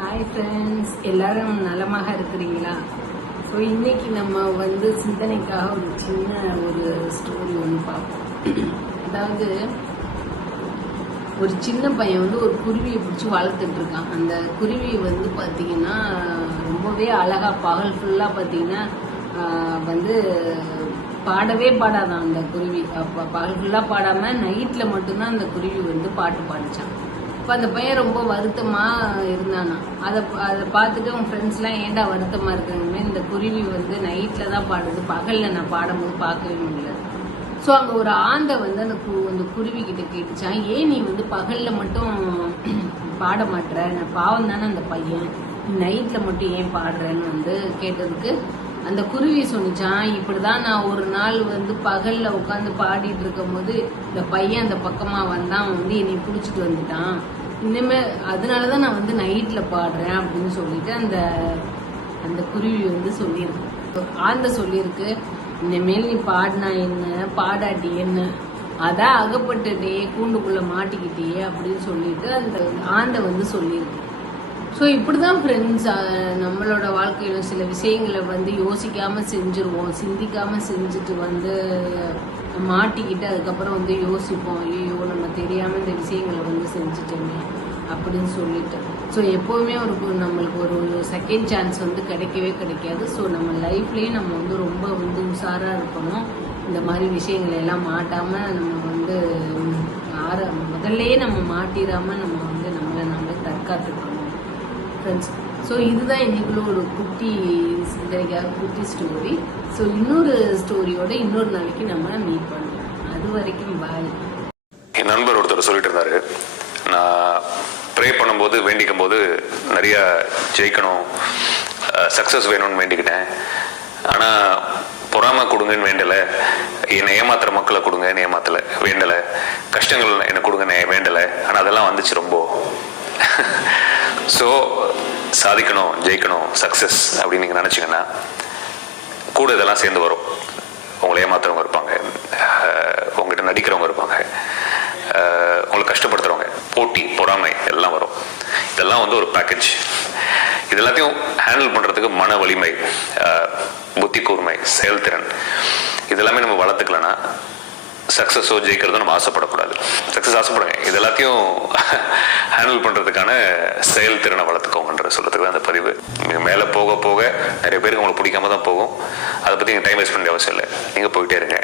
Hi friends, எல்லாரும் நலமாக இருக்கிறீங்களா? ஸோ இன்னைக்கு நம்ம சிந்தனைக்காக ஒரு சின்ன ஸ்டோரி ஒன்று பார்ப்போம். அதாவது ஒரு சின்ன பையன் ஒரு குருவியை பிடிச்சி வளர்த்துட்டு இருக்கான். அந்த குருவி பார்த்தீங்கன்னா ரொம்பவே அழகா பகல் ஃபுல்லாக பார்த்தீங்கன்னா பாடவே பாடாதான் அந்த குருவி. அப்போ பகல் ஃபுல்லாக பாடாமல் நைட்டில் மட்டும்தான் அந்த குருவி பாட்டு பாடிச்சான். இப்போ அந்த பையன் ரொம்ப வருத்தமாக இருந்தானா. அதை பார்த்துட்டு உன் ஃப்ரெண்ட்ஸ்லாம் ஏன்டா வருத்தமாக இருக்கிறாங்க, இந்த குருவி நைட்டில் தான் பாடுது, பகலில் நான் பாடும்போது பார்க்கவே முடியல. ஸோ அங்கே ஒரு ஆந்தை அந்த குருவி கிட்ட கேட்டுச்சான், ஏன் நீ பகலில் மட்டும் பாட மாட்டுற, நான் பாவம் தானே அந்த பையன், நைட்டில் மட்டும் ஏன் பாடுறேன்னு கேட்டதுக்கு அந்த குருவி சொன்னிச்சான், இப்படிதான் நான் ஒரு நாள் பகல்ல உட்காந்து பாடிட்டு இருக்கும் போது இந்த பையன் அந்த பக்கமா வந்தான், என்னை பிடிச்சிட்டு வந்துட்டான், இனிமே அதனாலதான் நான் நைட்ல பாடுறேன் அப்படின்னு சொல்லிட்டு அந்த அந்த குருவி சொல்லியிருக்கு. ஆந்த சொல்லியிருக்கு, இனிமேல் நீ பாடினா என்ன பாடாட்டி என்ன, அதான் அகப்பட்டுட்டே கூண்டுக்குள்ள மாட்டிக்கிட்டே அப்படின்னு சொல்லிட்டு அந்த ஆந்தை சொல்லியிருக்கு. ஸோ இப்படிதான் ஃப்ரெண்ட்ஸ், நம்மளோட வாழ்க்கையில சில விஷயங்களை யோசிக்காம செஞ்சிருவோம், சிந்திக்காம செஞ்சுட்டு மாட்டிக்கிட்டு அதுக்கப்புறம் யோசிப்போம், ஐயோ நம்ம தெரியாம இந்த விஷயங்களை செஞ்சுட்டோமே அப்படின்னு சொல்லிட்டு. ஸோ எப்போவுமே நம்மளுக்கு ஒரு செகண்ட் சான்ஸ் கிடைக்கவே கிடைக்காது. ஸோ நம்ம லைஃப்லயே நம்ம ரொம்ப உஷாரா இருக்கணும். இந்த மாதிரி விஷயங்களை எல்லாம் மாட்டாம நம்ம முதல்லயே நம்ம மாட்டிடாம நம்ம நம்மளை நம்மளே தற்காத்துக்கணும் ஃப்ரெண்ட்ஸ். ஸோ இதுதான் இன்னைக்குள்ள ஒரு குட்டி சிந்தனைக்காக குட்டி ஸ்டோரி. ஸோ இன்னொரு ஸ்டோரியோட இன்னொரு நாளைக்கு நம்ம மீட் பண்ணுவோம். அது வரைக்கும் பாய். என் நண்பர் ஒருத்தர் சொல்லிட்டு இருந்தாரு, நான் ப்ரே பண்ணும்போது வேண்டிக்கும் போது நிறைய ஜெயிக்கணும், சக்ஸஸ் வேணும்னு வேண்டிக்கிட்டேன், ஆனால் பொறாமை கொடுங்கன்னு வேண்டலை, என்னை ஏமாத்துற மக்களை கொடுங்கன்னு ஏமாத்தலை வேண்டலை, கஷ்டங்கள் என்னை கொடுங்கன்னு வேண்டலை, ஆனால் அதெல்லாம் வந்துச்சு ரொம்ப. ஸோ சாதிக்கணும், ஜெயிக்கணும், சக்ஸஸ் அப்படின்னு நீங்கள் நினச்சிங்கன்னா கூட இதெல்லாம் சேர்ந்து வரும். உங்களை ஏமாத்துறவங்க இருப்பாங்க, உங்ககிட்ட நடிக்கிறவங்க இருப்பாங்க, உங்களை கஷ்டப்படுத்துறவங்க, போட்டி, பொறாமை எல்லாம் வரும். இதெல்லாம் ஒரு பேக்கேஜ். இது எல்லாத்தையும் ஹேண்டில் பண்ணுறதுக்கு மன வலிமை, புத்தி கூர்மை, செயல்திறன் இதெல்லாமே நம்ம வளர்த்துக்கலன்னா சக்ஸஸோ ஜெயிக்கிறதோ நம்ம ஆசைப்படக்கூடாது. சக்ஸஸ் ஆசைப்படுங்க, இது எல்லாத்தையும் ஹேண்டில் பண்ணுறதுக்கான செயல்திறனை வளர்த்துக்கோங்கன்ற சொல்கிறதுக்கு தான் அந்த பதிவு. நீங்கள் மேலே போக போக நிறைய பேருக்கு உங்களுக்கு பிடிக்காம தான் போகும். அதை பற்றி நீங்கள் டைம் வேஸ்ட் பண்ண அவசியம் இல்லை, நீங்கள் போயிட்டே இருங்க.